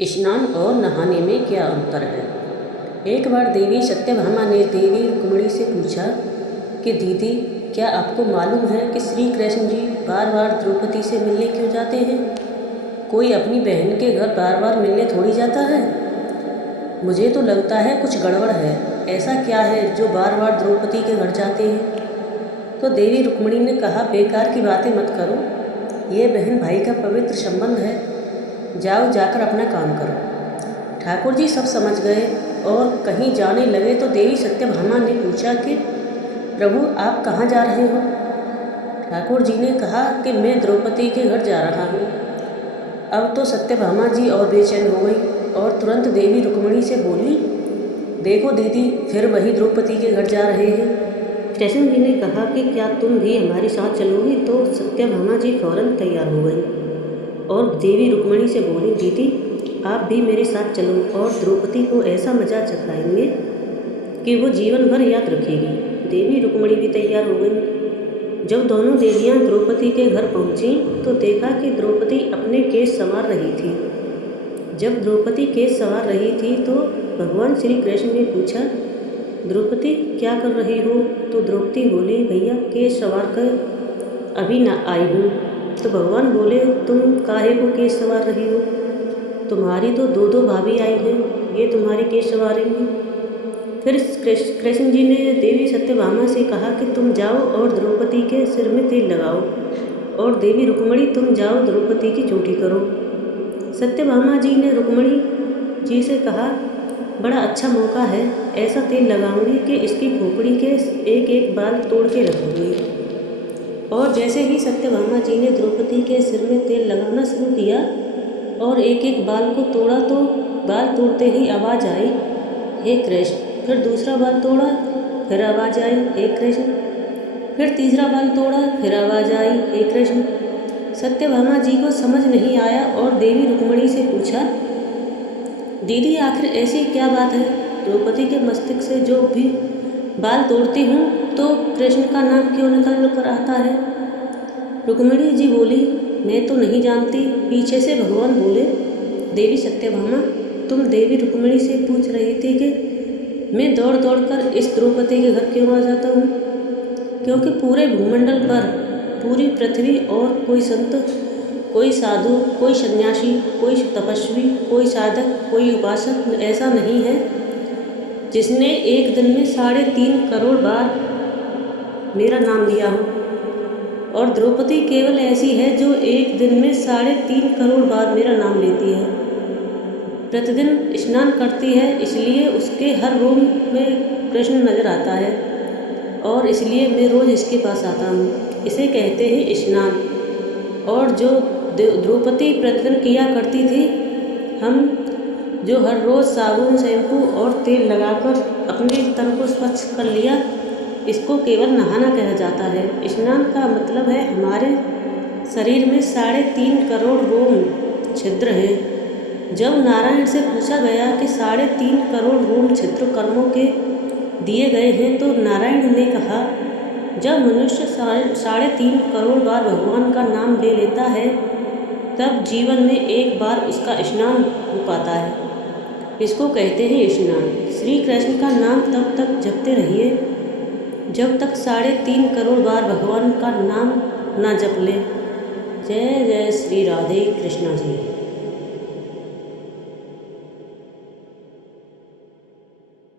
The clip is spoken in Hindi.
स्नान और नहाने में क्या अंतर है। एक बार देवी सत्यभामा ने देवी रुक्मिणी से पूछा कि दीदी, क्या आपको मालूम है कि श्री कृष्ण जी बार बार द्रौपदी से मिलने क्यों जाते हैं। कोई अपनी बहन के घर बार बार मिलने थोड़ी जाता है। मुझे तो लगता है कुछ गड़बड़ है। ऐसा क्या है जो बार बार द्रौपदी के घर जाते हैं। तो देवी रुक्मिणी ने कहा, बेकार की बातें मत करो, ये बहन भाई का पवित्र संबंध है। जाओ, जाकर अपना काम करो। ठाकुर जी सब समझ गए और कहीं जाने लगे तो देवी सत्यभामा ने पूछा कि प्रभु, आप कहाँ जा रहे हो। ठाकुर जी ने कहा कि मैं द्रौपदी के घर जा रहा हूँ। अब तो सत्यभामा जी और बेचैन हो गई और तुरंत देवी रुक्मिणी से बोली, देखो दीदी, फिर वही द्रौपदी के घर जा रहे हैं। कृष्ण जी ने कहा कि क्या तुम भी हमारे साथ चलोगी। तो सत्यभामा जी फौरन तैयार हो गई और देवी रुक्मिणी से बोली, दीदी आप भी मेरे साथ चलो और द्रौपदी को ऐसा मजा चखाएंगे कि वो जीवन भर याद रखेगी। देवी रुक्मिणी भी तैयार हो गई। जब दोनों देवियां द्रौपदी के घर पहुंची तो देखा कि द्रौपदी अपने केश संवार रही थी। जब द्रौपदी केश संवार रही थी तो भगवान श्री कृष्ण ने पूछा, द्रौपदी क्या कर रही हो। तो द्रौपदी बोली, भैया केश संवार कर अभी ना आई हूँ। तो भगवान बोले, तुम काहे को केश संवार रही हो। तुम्हारी तो दो दो भाभी आई हैं, ये तुम्हारे केश संवारेंगी। फिर कृष्ण जी ने देवी सत्यभामा से कहा कि तुम जाओ और द्रौपदी के सिर में तेल लगाओ, और देवी रुक्मिणी तुम जाओ द्रौपदी की चोटी करो। सत्यभामा जी ने रुक्मिणी जी से कहा, बड़ा अच्छा मौका है, ऐसा तेल लगाऊंगी कि इसकी खोपड़ी के एक एक बाल तोड़ के रखूंगी। और जैसे ही सत्यभामा जी ने द्रौपदी के सिर में तेल लगाना शुरू किया और एक एक बाल को तोड़ा तो बाल तोड़ते ही आवाज़ आई, हे कृष्ण। फिर दूसरा बाल तोड़ा, फिर आवाज़ आई, हे कृष्ण। फिर तीसरा बाल तोड़ा, फिर आवाज़ आई, हे कृष्ण। सत्यभामा जी को समझ नहीं आया और देवी रुक्मिणी से पूछा, दीदी आखिर ऐसी क्या बात है। द्रौपदी के मस्तक से जो भी बाल तोड़ती हूँ तो कृष्ण का नाम क्यों निकल कर आता है। रुक्मिणी जी बोली, मैं तो नहीं जानती। पीछे से भगवान बोले, देवी सत्यभामा, तुम देवी रुक्मिणी से पूछ रही थी कि मैं दौड़ दौड़ कर इस द्रौपदी के घर क्यों आ जाता हूँ। क्योंकि पूरे भूमंडल पर, पूरी पृथ्वी और कोई संत, कोई साधु, कोई सन्यासी, कोई तपस्वी, कोई साधक, कोई उपासक ऐसा नहीं है जिसने एक दिन में 3.5 करोड़ बार मेरा नाम लिया हो। और द्रौपदी केवल ऐसी है जो एक दिन में 3.5 करोड़ बार मेरा नाम लेती है। प्रतिदिन स्नान करती है, इसलिए उसके हर रोम में कृष्ण नजर आता है और इसलिए मैं रोज़ इसके पास आता हूँ। इसे कहते हैं स्नान। और जो द्रौपदी प्रतिदिन किया करती थी, हम जो हर रोज़ साबुन, शैम्पू और तेल लगाकर अपने तन को स्वच्छ कर लिया, इसको केवल नहाना कहा जाता है। स्नान का मतलब है हमारे शरीर में 3.5 करोड़ रोम छिद्र हैं। जब नारायण से पूछा गया कि 3.5 करोड़ रोम छिद्र कर्मों के दिए गए हैं तो नारायण ने कहा, जब मनुष्य 3.5 करोड़ बार भगवान का नाम ले लेता है तब जीवन में एक बार उसका स्नान हो पाता है। इसको कहते हैं स्नान। श्री कृष्ण का नाम तब तक जपते रहिए जब तक 3.5 करोड़ बार भगवान का नाम ना जप ले। जय जय श्री राधे कृष्णा जी।